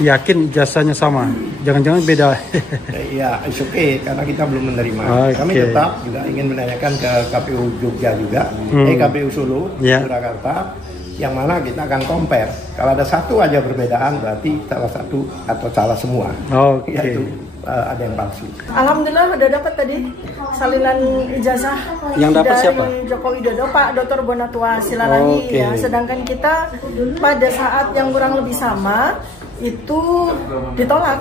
Yakin jasanya sama? Jangan-jangan beda? Iya, it's okay, karena kita belum menerima. Kami tetap juga ingin menanyakan ke KPU Jogja juga, KPU Solo, Surakarta, yang mana kita akan compare. Kalau ada satu aja perbedaan, berarti salah satu atau salah semua. Yaitu ada yang palsu. Alhamdulillah udah dapat tadi salinan ijazah. Yang dapat siapa? Joko Widodo, Pak Dr. Bonatua Silalahi. Ya, sedangkan kita pada saat yang kurang lebih sama itu ditolak.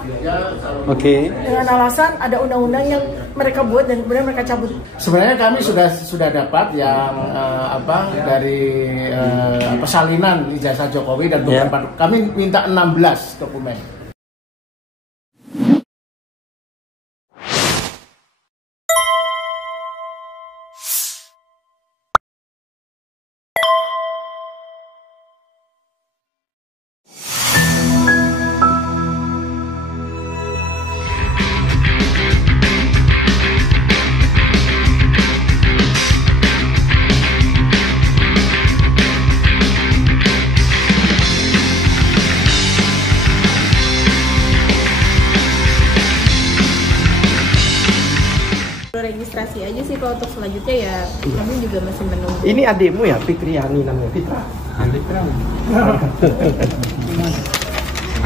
Dengan alasan ada undang-undang yang mereka buat dan kemudian mereka cabut. Sebenarnya kami sudah dapat yang dari salinan ijazah Jokowi dan beberapa. Kami minta 16 dokumen. Registrasi aja sih, kalau untuk selanjutnya ya kami juga masih menunggu. Ini adikmu ya, Fitriani namanya, Fitra?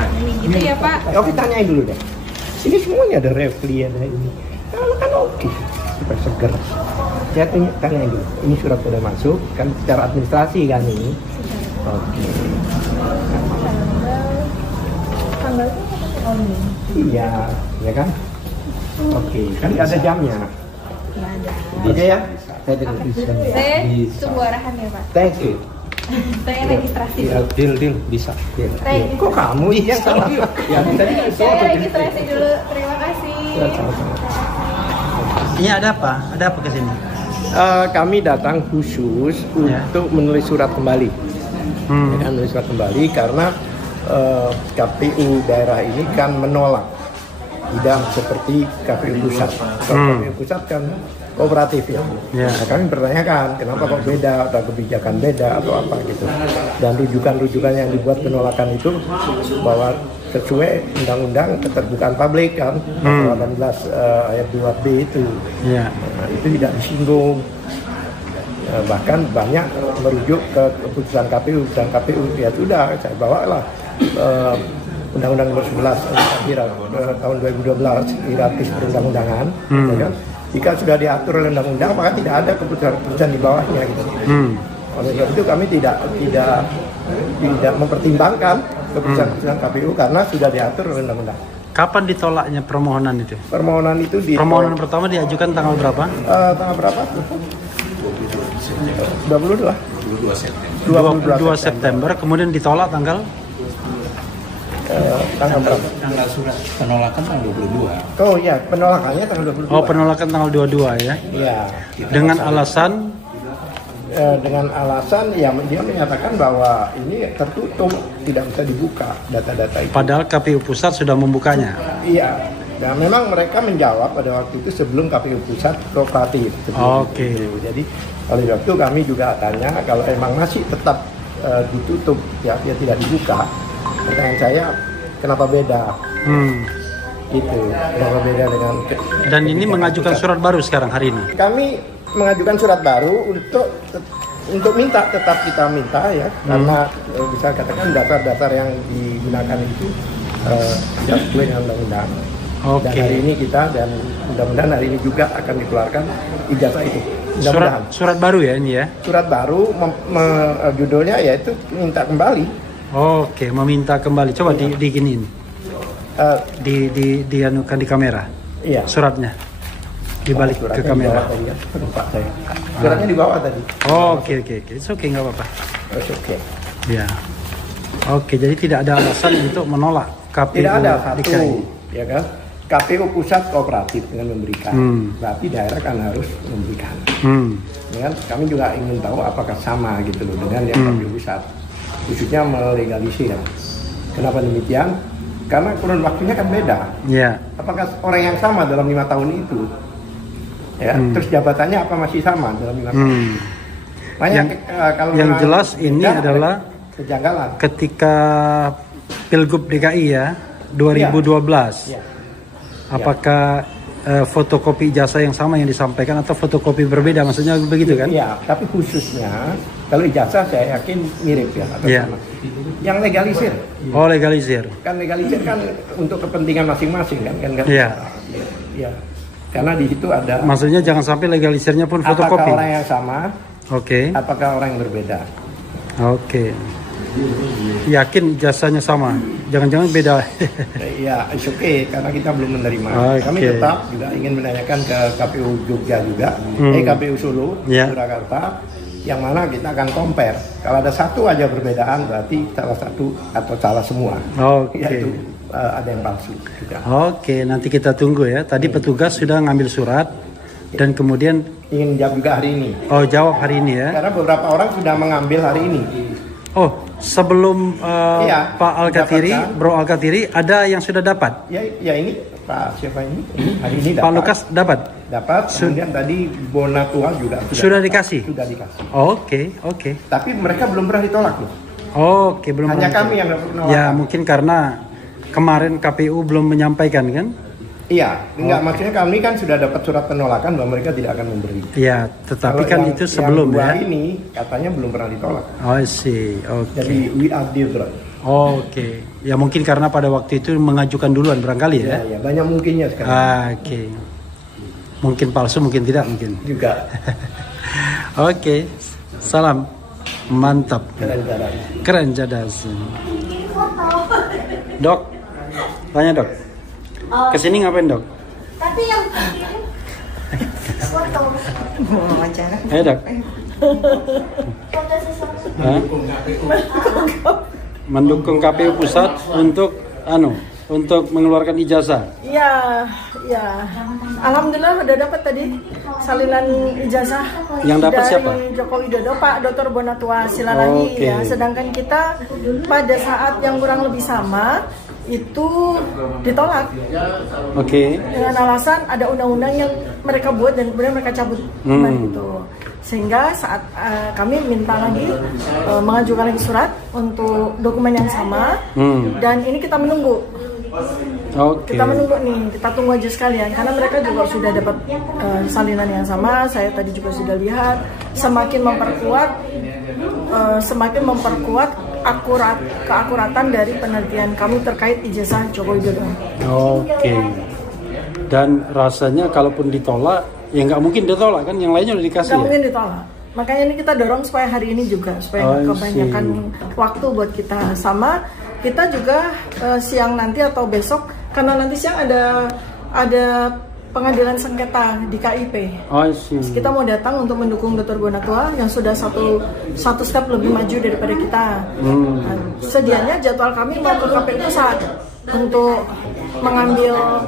Ini gitu ya Pak? Oke, tanyain dulu deh. Ini semuanya ada refli, ada ini. Kalau kan oke, supaya seger. Ya, tanyain dulu. Ini surat sudah masuk, kan secara administrasi kan ini. Oke. Tanggalnya ini. Iya, ya kan? Oke, kan ada jamnya. Ya ada. Oke ya? Saya tunggu arahan ya Pak. Thank you. Saya registrasi. Deal, bisa. Kok kamu yang salah? Saya registrasi dulu. Terima kasih. Ini ada apa? Ada apa ke sini? Kami datang khusus untuk menulis surat kembali. Menulis surat kembali karena KPU daerah ini kan menolak, tidak seperti KPU pusat. KPU pusat kan kooperatif ya. Nah, kami bertanyakan kenapa kok beda, ada kebijakan beda atau apa gitu. Dan rujukan-rujukan yang dibuat penolakan itu bahwa sesuai undang-undang keterbukaan publik kan, 18 ayat 2B itu. Nah, itu tidak disinggung. Bahkan banyak merujuk ke keputusan KPU dan KPU ya sudah saya bawalah Undang-Undang nomor 11 tahun 2012 hierarkis perundang-undangan, ya kan? Jika sudah diatur oleh undang-undang maka tidak ada keputusan-keputusan di bawahnya gitu. Oleh sebab itu kami tidak mempertimbangkan keputusan-keputusan KPU karena sudah diatur oleh undang-undang. Kapan ditolaknya permohonan itu? Permohonan itu permohonan pertama diajukan tanggal berapa? Tanggal berapa? 22 September. Kemudian ditolak tanggal berapa? Tanggal surat penolakan tanggal 22. Oh iya, penolakannya tanggal 22. Oh, penolakan tanggal 22 ya? Iya. Dengan alasan? Dengan alasan ya dia menyatakan bahwa ini tertutup, tidak bisa dibuka data-data itu. Padahal KPU pusat sudah membukanya. Iya. Dan memang mereka menjawab pada waktu itu sebelum KPU pusat kooperatif. Jadi oleh sebab itu kami juga tanya kalau emang masih tetap ditutup ya tidak dibuka. Pertanyaan saya kenapa beda? Itu kenapa beda dengan. Dan ini mengajukan surat baru sekarang hari ini. Kami mengajukan surat baru untuk minta, tetap kita minta ya, karena bisa katakan dasar-dasar yang digunakan itu tidak sesuai dengan undang-undang. Dan hari ini kita dan mudah-mudahan hari ini juga akan dikeluarkan ijazah itu. Surat baru ya ini ya? Surat baru, judulnya yaitu minta kembali. Meminta kembali. Coba diginiin. Dianukan di kamera. Iya. Suratnya. Dibalik ke kamera. Lupa saya. Suratnya di bawah tadi. Oke. It's okay, nggak apa-apa. Oke. Ya. Oke, jadi tidak ada alasan untuk menolak KPU. Tidak ada satu, ya kan? KPU pusat kooperatif dengan memberikan. Berarti daerah kan harus memberikan. Ya kan? Kami juga ingin tahu apakah sama gitu loh dengan yang KPU pusat. Khususnya melegalisir. Kenapa demikian? Karena kurun waktunya kan beda. Apakah orang yang sama dalam 5 tahun itu? Ya, terus jabatannya apa masih sama dalam 5 tahun? Kalau yang jelas ini adalah kejanggalan. Ketika Pilgub DKI ya 2012. Ya. Apakah fotokopi ijazah yang sama yang disampaikan atau fotokopi berbeda, maksudnya begitu kan? Iya, tapi khususnya kalau ijazah saya yakin mirip ya atau sama. Yang legalisir. Oh, legalisir. Kan legalisir kan untuk kepentingan masing-masing kan Iya. Iya. Karena di situ ada. Maksudnya jangan sampai legalisirnya pun fotokopi. Apakah orang yang sama? Oke. Apakah orang yang berbeda? Oke. Yakin ijazahnya sama? Jangan-jangan beda. Iya, it's okay karena kita belum menerima. Kami tetap juga ingin menanyakan ke KPU Jogja juga, KPU Solo, Surakarta, yang mana kita akan compare. Kalau ada satu aja perbedaan berarti salah satu atau salah semua. Yaitu ada yang palsu juga. Oke, nanti kita tunggu ya. Tadi petugas sudah ngambil surat dan kemudian ingin jawab juga hari ini. Oh, jawab hari ini ya. Karena beberapa orang sudah mengambil hari ini. Oh, sebelum Pak Alkatiri, Bro Alkatiri, ada yang sudah dapat? Ya ini Pak siapa ini? Hari ini dapat. Pak Lukas dapat? Dapat. Kemudian tadi Bonatua juga sudah dikasih. Sudah dikasih. Oke. Tapi mereka belum pernah ditolak loh. Oke, belum. Hanya kami yang menolak. Ya, mungkin karena kemarin KPU belum menyampaikan kan? Iya, enggak maksudnya kami kan sudah dapat surat penolakan bahwa mereka tidak akan memberi. Iya, tetapi kalau kan itu sebelum yang ya. Ini katanya belum pernah ditolak. Oh, sih. Oke. Jadi we are different. Oke. Ya mungkin karena pada waktu itu mengajukan duluan barangkali ya. Iya, banyak mungkinnya sekarang. Oke. Mungkin palsu, mungkin tidak, mungkin. Juga. Oke. Salam. Mantap. Keren jadas. Dok. Tanya, Dok. Kesini ngapain, Dok? Tapi yang foto mau wawancara. Ayo, Dok. foto sesuatu. Mendukung KPU pusat untuk untuk mengeluarkan ijazah. Iya. Alhamdulillah udah dapat tadi salinan ijazah. Yang dapat dari siapa? Joko Widodo, Pak Dr. Bonatua Silalahi ya. Sedangkan kita pada saat yang kurang lebih sama itu ditolak. Dengan alasan ada undang-undang yang mereka buat dan kemudian mereka cabut. Gitu. Sehingga saat kami minta lagi mengajukan lagi surat untuk dokumen yang sama dan ini kita menunggu. Kita menunggu nih, kita tunggu aja sekalian karena mereka juga sudah dapat salinan yang sama. Saya tadi juga sudah lihat semakin memperkuat keakuratan dari penelitian kami terkait ijazah Joko Widodo. Dan rasanya kalaupun ditolak, ya nggak mungkin ditolak kan, yang lainnya udah dikasih. Nggak mungkin ditolak. Makanya ini kita dorong supaya hari ini juga supaya kebanyakan waktu buat kita sama. Kita juga siang nanti atau besok karena nanti siang ada pengadilan sengketa di KIP. Kita mau datang untuk mendukung Dr. Bonatua yang sudah satu step lebih maju daripada kita. Nah, sedianya jadwal kami mau ke KPU pusat untuk mengambil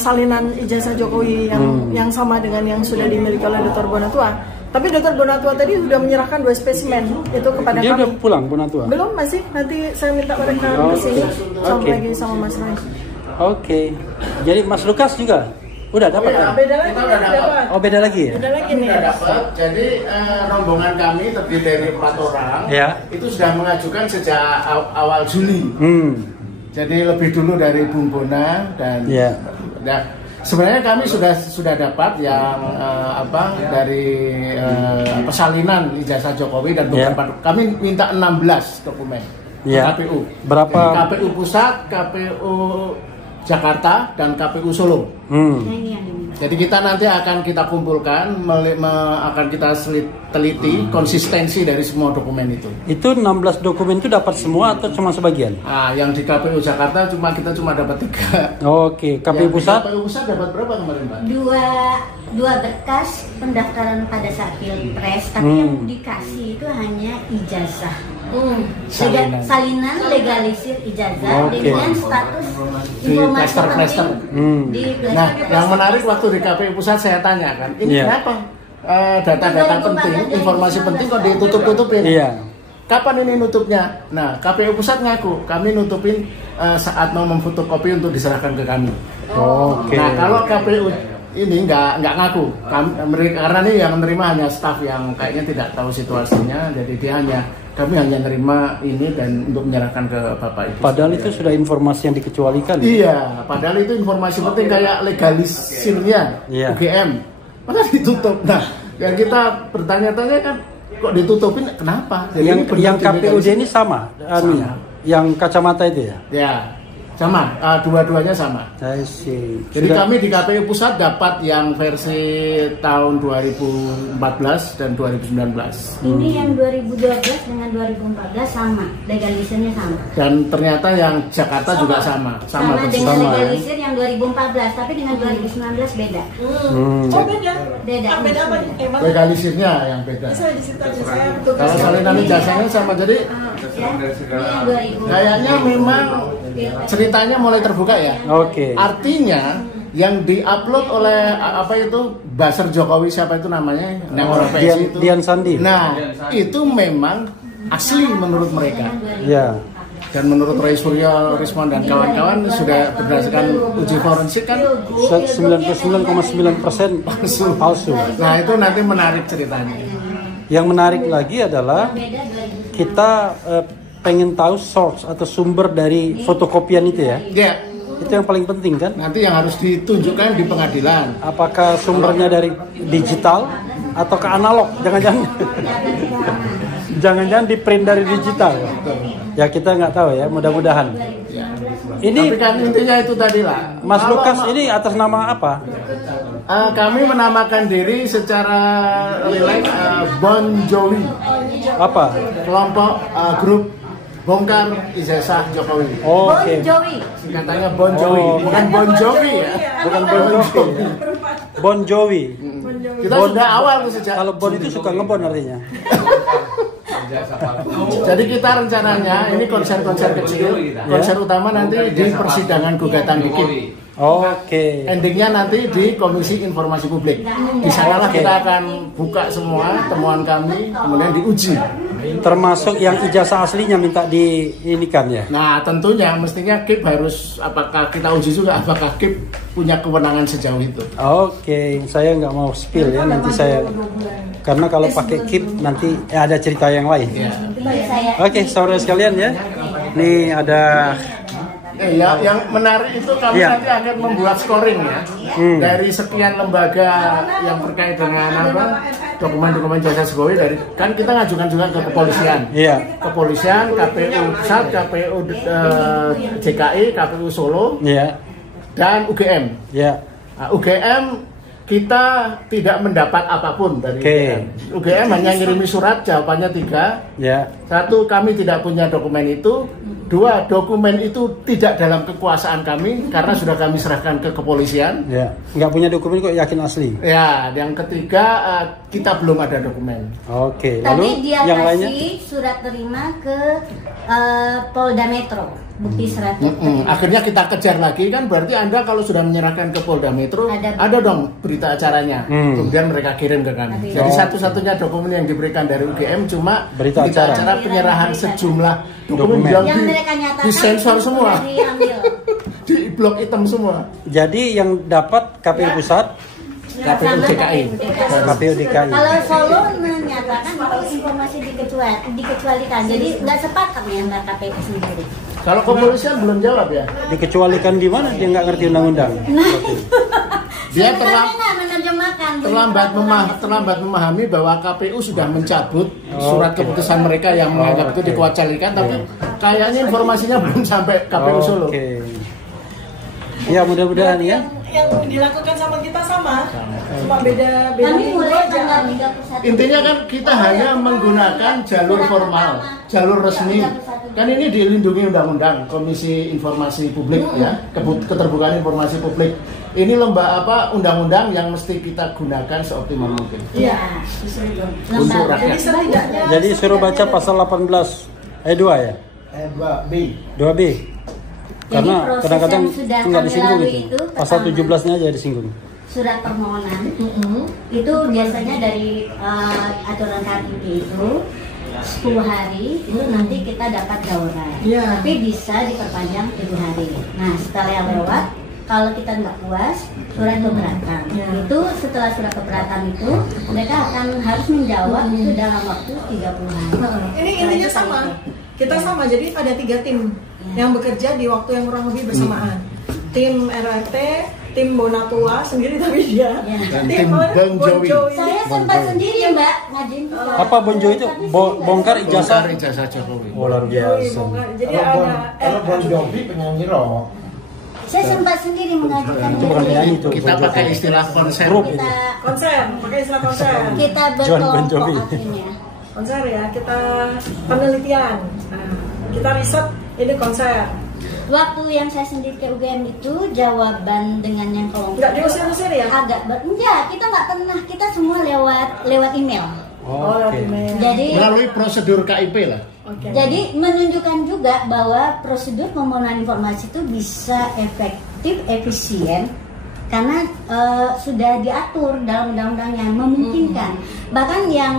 salinan ijazah Jokowi yang sama dengan yang sudah dimiliki oleh Dr. Bonatua. Tapi Dr. Bonatua tadi sudah menyerahkan 2 spesimen itu kepada kami. Dia udah pulang Bonatua? Belum, masih. Nanti saya minta mereka kesini lagi sama Mas Rai. Jadi Mas Lukas juga udah dapat? Ya, beda lagi. Dapat. Oh, beda lagi ya? Beda lagi nih. Dapat. Jadi rombongan kami terdiri dari 4 orang. Itu sudah mengajukan sejak awal Juli. Jadi lebih dulu dari Bung Bona dan sebenarnya kami sudah dapat yang dari persalinan ijazah Jokowi dan beberapa. Kami minta 16 dokumen KPU. Berapa? KPU pusat, KPU Jakarta dan KPU Solo. Jadi kita nanti akan kita kumpulkan, akan kita teliti konsistensi dari semua dokumen itu. Itu 16 dokumen itu dapat semua atau cuma sebagian? Yang di KPU Jakarta kita cuma dapat 3. KPU pusat? KPU pusat dapat berapa kemarin, Mbak? Dua berkas pendaftaran pada saat pilpres, tapi yang dikasih itu hanya ijazah. Salinan legalisir ijazah dengan status informasi penting di Nah, yang menarik waktu di KPU pusat saya tanya kan, ini kenapa data-data penting, informasi penting kok ditutup-tutupin? Kapan ini nutupnya? Nah, KPU pusat ngaku kami nutupin saat mau memfotokopi untuk diserahkan ke kami. Nah, kalau KPU ini nggak ngaku, karena ini yang menerima hanya staf yang kayaknya tidak tahu situasinya, jadi dia hanya kami hanya nerima ini dan untuk menyerahkan ke Bapak Ibu. Padahal itu sudah informasi yang dikecualikan. Iya, padahal itu informasi penting kayak legalisirnya UGM. Maka ditutup. Nah, yang kita bertanya-tanya kan kok ditutupin kenapa? Jadi yang KPUD ini sama, yang kacamata itu ya? Ya, sama, dua-duanya sama. Jadi kami di KPU Pusat dapat yang versi tahun 2014 dan 2019. Ini yang 2012 dengan 2014 sama, legalisirnya sama. Dan ternyata yang Jakarta juga sama dengan legalisir yang 2014, tapi dengan 2019 beda. Oh beda? Beda apa? Legalisirnya yang beda. Kalau salinan ijazahnya sama, jadi kayaknya memang ceritanya mulai terbuka ya. Artinya yang diupload oleh apa itu buzzer Jokowi, siapa itu namanya? Dian Sandi. Nah, itu memang asli menurut mereka. Ya. Dan menurut Roy Suryo, Rismon dan kawan-kawan sudah berdasarkan uji forensik kan 99,9% palsu. Nah, itu nanti menarik ceritanya. Yang menarik lagi adalah kita pengen tahu source atau sumber dari fotokopian itu ya. Iya. Itu yang paling penting kan? Nanti yang harus ditunjukkan di pengadilan. Apakah sumbernya dari digital atau ke analog? Jangan-jangan di print dari digital. Ya kita nggak tahu ya, mudah-mudahan. Ya. Ini tapi kan intinya itu tadi lah. Mas Lukas ini atas nama apa? Kami menamakan diri secara relax Bon Jovi. Apa? Kelompok grup bongkar ijazah Jokowi. Bon Jovi. Katanya Bon Jovi, bukan Bon Jovi ya. Bukan Bon Jovi. Bon Jovi. Kita sudah awal tuh sejak. Kalau Bon itu suka ngebon artinya. Jadi kita rencananya ini konser-konser kecil, konser utama nanti di persidangan gugatan KIP. Endingnya nanti di Komisi Informasi Publik. Di sanalah kita akan buka semua temuan kami, kemudian diuji. Termasuk yang ijazah aslinya minta diinikan ya. Nah tentunya mestinya KIP harus, apakah kita uji juga apakah KIP punya kewenangan sejauh itu. Saya nggak mau spill ya, nanti saya, karena kalau pakai KIP nanti ada cerita yang lain. Saudara sekalian ya, ini ada. Yang menarik itu kami nanti akan membuat scoring ya dari sekian lembaga yang terkait dengan dokumen-dokumen jasa Jokowi, dari kan kita ngajukan juga ke kepolisian, kepolisian, KPU Pusat, KPU DKI, KPU Solo, dan UGM. Nah, UGM kita tidak mendapat apapun dari UGM. UGM hanya ngirimi surat, jawabannya 3. 1, kami tidak punya dokumen itu. 2, dokumen itu tidak dalam kekuasaan kami karena sudah kami serahkan ke kepolisian. Nggak punya dokumen kok yakin asli. Yang ketiga, kita belum ada dokumen. Lalu tapi dia yang kasih lainnya? surat terima ke Polda Metro, bukti surat. Akhirnya kita kejar lagi kan, berarti Anda kalau sudah menyerahkan ke Polda Metro ada dong berita acaranya. Kemudian mereka kirim ke kami. Jadi satu-satunya dokumen yang diberikan dari UGM cuma berita acara penyerahan sejumlah dokumen yang mereka nyatakan disensor semua, di blok hitam semua. Jadi yang dapat KPU Pusat, KPU DKI. Kalau Solo menyatakan bahwa informasi dikecualikan, jadi nggak sepakat nih antara KPU sendiri. Kalau kepolisian belum jawab ya. Dikecualikan di mana? Dia nggak ngerti undang-undang. Dia terlambat memahami bahwa KPU sudah mencabut surat keputusan mereka yang menganggap itu dikecualikan, tapi kayaknya informasinya belum sampai KPU Solo. Ya mudah-mudahan ya. Yang dilakukan sama kita sama, cuma beda aja. Intinya kan kita hanya menggunakan jalur formal, jalur resmi. Kan ini dilindungi undang-undang, Komisi Informasi Publik ya, keterbukaan informasi publik. Ini undang-undang yang mesti kita gunakan seoptimal mungkin. Untuk rakyat. Jadi suruh baca pasal 18 ayat 2 ya? 2B. Karena kadang-kadang nggak disinggung itu. Pasal 17-nya aja disinggung. Surat permohonan itu biasanya dari aturan KPU itu 10 hari itu nanti kita dapat daurat. Tapi bisa diperpanjang 7 hari. Nah setelah yang lewat, kalau kita nggak puas, surat keberatan. Itu setelah surat keberatan itu mereka akan harus menjawab itu dalam waktu 30 hari. Ini intinya sama. Kita sama, jadi ada 3 tim yang bekerja di waktu yang kurang lebih bersamaan. Tim RRT, tim Bonatua sendiri tapi dia, tim Bon Jovi. Saya sempat sendiri Mbak ngajin. Apa Bon Jovi itu? Bongkar ijazah Jokowi. Oh, luar biasa. Jadi ada Bon Jovi penyanyi rock. Saya sempat sendiri mengajukan Itu bukan penyanyi itu. Kita pakai istilah konser. pakai istilah konser. Kita berkelompok akhirnya. Konser ya, kita penelitian. Nah, kita riset ini konser. Waktu yang saya sendiri ke UGM itu jawaban dengan yang kelompok. Nggak diusir-usir ya? Enggak, kita nggak pernah. Kita semua lewat email. Email. Jadi melalui prosedur KIP lah. Jadi menunjukkan juga bahwa prosedur permohonan informasi itu bisa efektif, efisien karena sudah diatur dalam undang-undang yang memungkinkan. Bahkan yang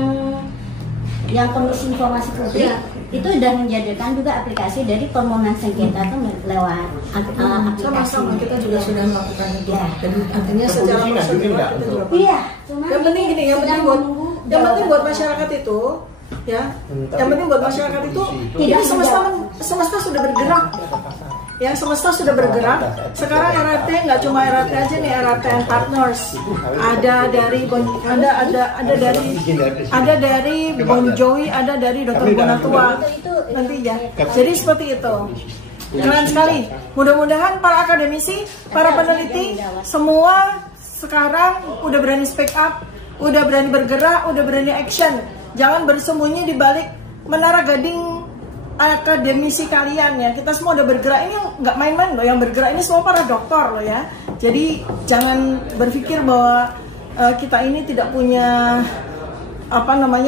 Komisi Informasi Publik itu sudah menjadikan juga aplikasi dari permohonan sengketa itu lewat aplikasi. Sama kita juga sudah melakukan itu. Ya. Jadi artinya secara prosedur kita juga. Iya, Yang penting gini, yang penting buat masyarakat itu, ya. Yang penting buat masyarakat itu, ini semesta sudah bergerak. Ya, semesta sudah bergerak. Sekarang RRT nggak cuma RRT aja nih, RRT and Partners. Ada dari Bon Jovi, ada dari Dr. Bonatua. Nanti ya. Jadi seperti itu. Keren sekali. Mudah-mudahan para akademisi, para peneliti, semua sekarang udah berani speak up, udah berani bergerak, udah berani action. Jangan bersembunyi di balik menara gading akademisi kalian ya. Kita semua udah bergerak, ini nggak main-main loh, yang bergerak ini semua para doktor loh ya. Jadi jangan berpikir bahwa kita ini tidak punya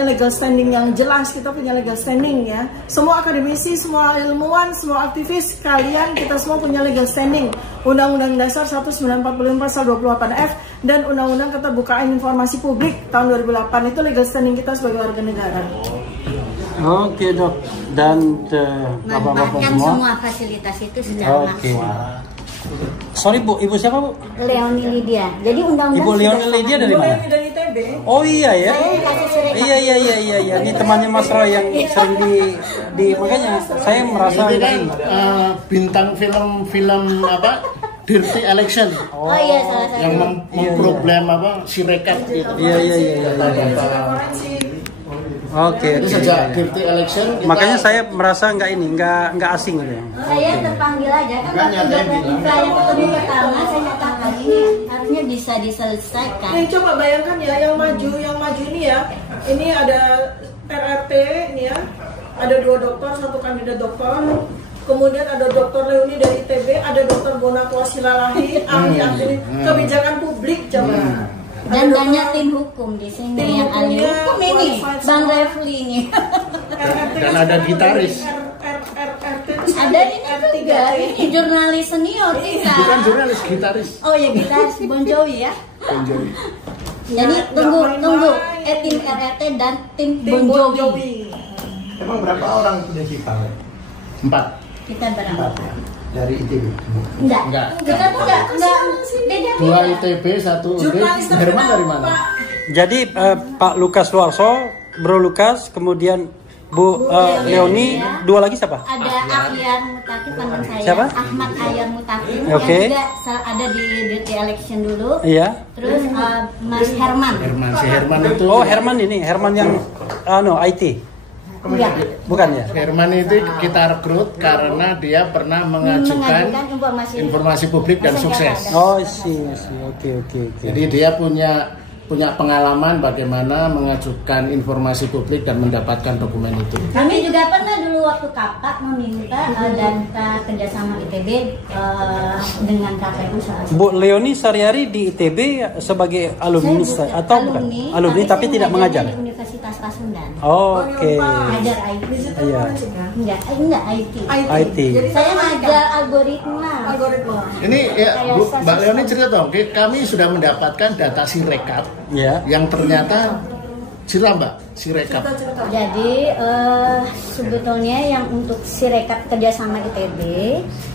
legal standing yang jelas. Kita punya legal standing ya. Semua akademisi, semua ilmuwan, semua aktivis kalian, kita semua punya legal standing. Undang-Undang Dasar 1945 pasal 28F dan Undang-Undang Keterbukaan Informasi Publik tahun 2008 itu legal standing kita sebagai warga negara. Oke Dok, dan bapak-bapak semua fasilitas itu secara langsung. Sorry Bu, Ibu siapa Bu? Leoni Lydia. Jadi undang-undang Ibu Leoni Lydia dari mana? Dari ITB. Oh iya ya. Iya. Ini temannya Mas Roy yang sering di makanya saya merasa ini kan bintang film apa? Dirty Election. Oh iya, salah satu. Yang memproblem Sirekap gitu. Iya. Oke. Sejak Dirty Election makanya saya merasa nggak asing gitu. Saya terpanggil aja kan waktu Infra yang ketemu pertama saya nyatakan ini harusnya bisa diselesaikan. Nih coba bayangkan ya, yang maju ini ya. Ini ada RRT ini ya. Ada 2 dokter, 1 kandidat dokter. Kemudian ada Dr. Leoni dari ITB, ada Dr. Bonatua Silalahi, ahli kebijakan publik coba. Dan banyak tim hukum di sini yang ahli hukum ini, Bang Refli ini. Dan ada gitaris. Ada ini juga, ini jurnalis senior kita. Bukan jurnalis, gitaris. Oh ya, gitaris Bon Jovi ya. Bon Jovi. Jadi tunggu tim RRT dan tim Bon Jovi. Emang berapa orang punya kita? 4. Kita berapa? Dari ITB? Enggak. Kita tuh enggak beda. 2 ITB, 1 UB. Herman dari mana? Jadi Pak Lukas Luarso, Bro Lukas, kemudian Bu Leoni, 2 lagi siapa? Ada Ahyar Mutakin, teman saya. Siapa? Ahmad Ahyar Mutakin. Oke. Yang juga ada di Dirty Election dulu. Iya. Terus Mas Herman. Si Herman itu. Oh Herman ini, Herman yang IT. Iya. Bukan ya? Herman itu kita rekrut karena dia pernah mengajukan informasi publik dan sukses. Oh sih. Oke. Jadi dia punya pengalaman bagaimana mengajukan informasi publik dan mendapatkan dokumen itu. Kami juga pernah dulu waktu KAPA meminta data kerjasama ITB dengan KPU saat itu. Bu Leoni sehari-hari di ITB sebagai alumni atau bukan? Alumni tapi tidak mengajar. Di Universitas Pasundan. Oke. Ngajar IT. Iya. Enggak IT. Saya Saya ngajar algoritma. Ini ya, Mbak Leoni cerita dong, kami sudah mendapatkan data Sirekap. Ya. Yang ternyata Cerita Mbak, Sirekap. Jadi sebetulnya yang untuk Sirekap kerjasama ITB,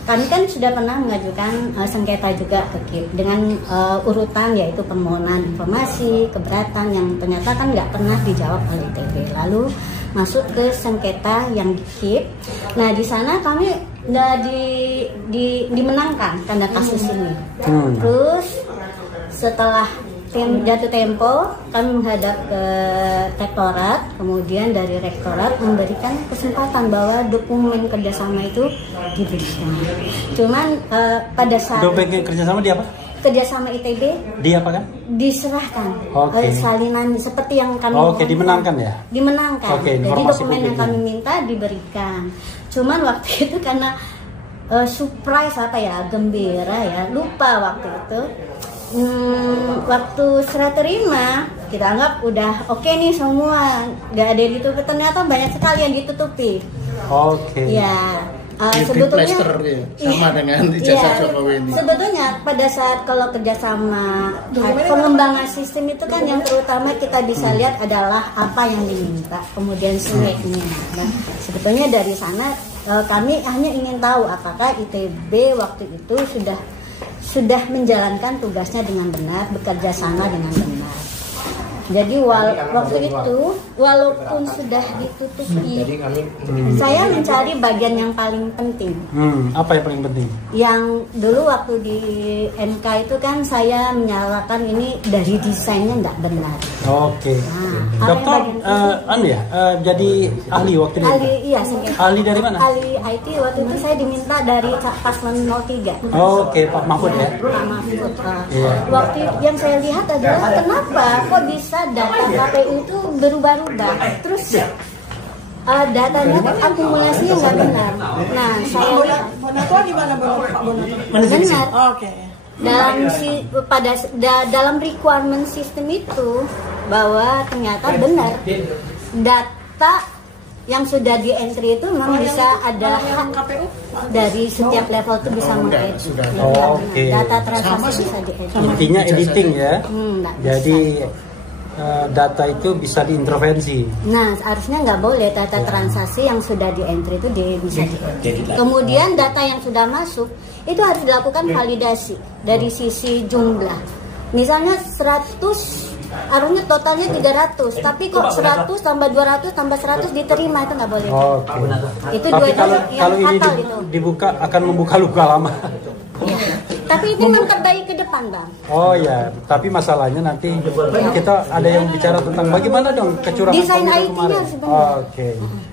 kami kan sudah pernah mengajukan sengketa juga ke KIP dengan urutan yaitu permohonan informasi, keberatan yang ternyata kan nggak pernah dijawab oleh ITB. Lalu masuk ke sengketa yang di KIP. Nah di sana kami nggak dimenangkan tanda kasus ini. Terus setelah jatuh tempo, kami menghadap ke rektorat, kemudian dari rektorat memberikan kesempatan bahwa dokumen kerjasama itu diberikan. Cuman pada saat dokumen kerjasama di apa? Kerjasama ITB di apa kan? Diserahkan oleh salinan seperti yang kami dimenangkan ya? Dimenangkan. Jadi dokumen yang kami minta diberikan. Cuman waktu itu karena surprise gembira ya, lupa waktu itu. Waktu serah terima kita anggap udah oke nih semua, nggak ada yang ditutupi, ternyata banyak sekali yang ditutupi. Ya sebetulnya sama dengan ijazah Jokowi ini. Sebetulnya pada saat kalau kerjasama pengembangan sistem itu kan yang terutama kita bisa lihat adalah apa yang diminta, kemudian speknya. Nah, sebetulnya dari sana kami hanya ingin tahu apakah ITB waktu itu sudah menjalankan tugasnya dengan benar, bekerja sama dengan benar. Jadi waktu itu walaupun sudah ditutupi, saya mencari bagian yang paling penting. Apa yang paling penting? Yang dulu waktu di MK itu kan saya menyalahkan ini dari desainnya nggak benar. Dokter, jadi ahli waktu itu? Ahli dari mana? Ahli IT waktu itu saya diminta dari Paslon 03. Pak Mahfud ya? Pak Mahfud. Waktu yang saya lihat adalah kenapa kok bisa data KPU itu berubah-ubah, terus datanya kan akumulasinya nggak benar. Nah, saya lihat benar. Dalam requirement system itu bahwa ternyata benar data yang sudah di entry itu memang bisa ada hak dari setiap level itu bisa mengedit. Data transaksi bisa diedit. Intinya editing ya. Jadi data itu bisa diintervensi. Nah, harusnya nggak boleh data transaksi yang sudah di entry itu bisa diedit. Kemudian data yang sudah masuk itu harus dilakukan validasi dari sisi jumlah. Misalnya 100, harusnya totalnya 300, tapi kok 100 tambah 200 tambah 100 diterima, itu nggak boleh. Itu tapi kalau ini dibuka akan membuka luka lama. Tapi itu memang terbaik ke depan, Bang. Tapi masalahnya nanti kita ada yang bicara tentang bagaimana dong kecurangan desain IT-nya kemarin. harus benar.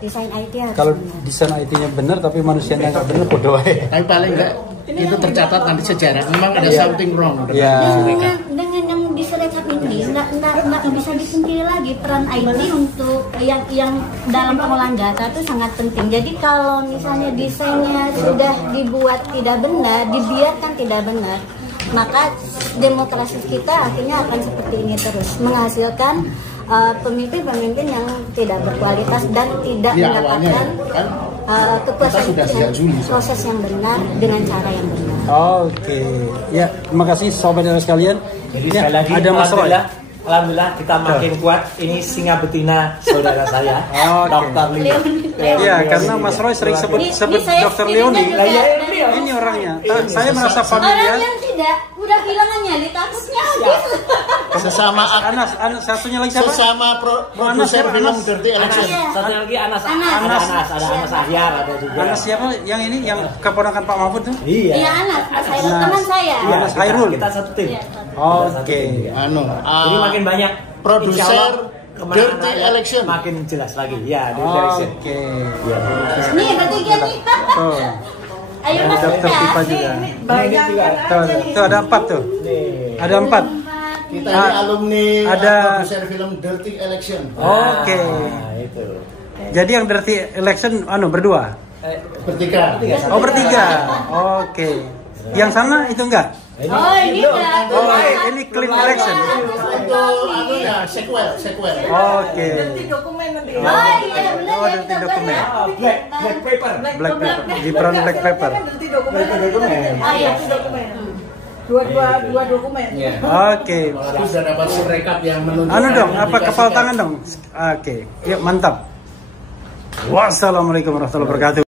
Desain IT harus kalau desain IT-nya benar tapi manusianya nggak benar, bodoh aja. Tapi paling nggak itu tercatat nanti sejarah memang ada something wrong. Dengan yang Sirekap ini nggak bisa dipungkiri lagi peran IT untuk yang dalam pengolahan data itu sangat penting. Jadi kalau misalnya desainnya sudah dibuat tidak benar, dibiarkan tidak benar, maka demokrasi kita akhirnya akan seperti ini terus, menghasilkan pemimpin-pemimpin yang tidak berkualitas dan tidak mendapatkan kepuasan dengan proses yang benar dengan cara yang benar. Ya, terima kasih sobat sekalian. Jadi sekali lagi, ada alhamdulillah kita makin kuat. Ini singa betina saudara saya, Dr. Leoni. Iya, karena Mas Roy sering sebut Dr. Leoni. Ini orangnya. Saya merasa familiar. Orang yang tidak, udah bilangannya takutnya habis. Sesama Anas, satunya lagi siapa? Sesama produser film Dirty Election. Satu lagi Anas, ada Anas Ahyar, ada juga. Anas siapa? Yang ini yang keponakan Pak Mahfud tuh? Iya, Anas teman saya. Anas Hairul. Kita satu tim. Jadi makin banyak produser Dirty Election, makin jelas lagi. Ya, Dirty Election. Nih bertiga nih. Ayo Mas Pipa juga. Tuh ada 4 tuh. Ada 4. Kita ini alumni ada produser film Dirty Election. Itu. Jadi yang Dirty Election berdua? Bertiga. Bertiga. Yang sana itu enggak? Ini enggak. Ini Clean Election. Sequel. Dirty dokumen nanti. Dirty dokumen. Black paper. Gibran Black paper. Dirty dokumen. Dirty dokumen. dua dokumen. Oke. Sudah dapat rekap yang menunjukkan. Anu dong, apa kepal tangan dong? Oke, yuk mantap. Wassalamualaikum warahmatullahi wabarakatuh.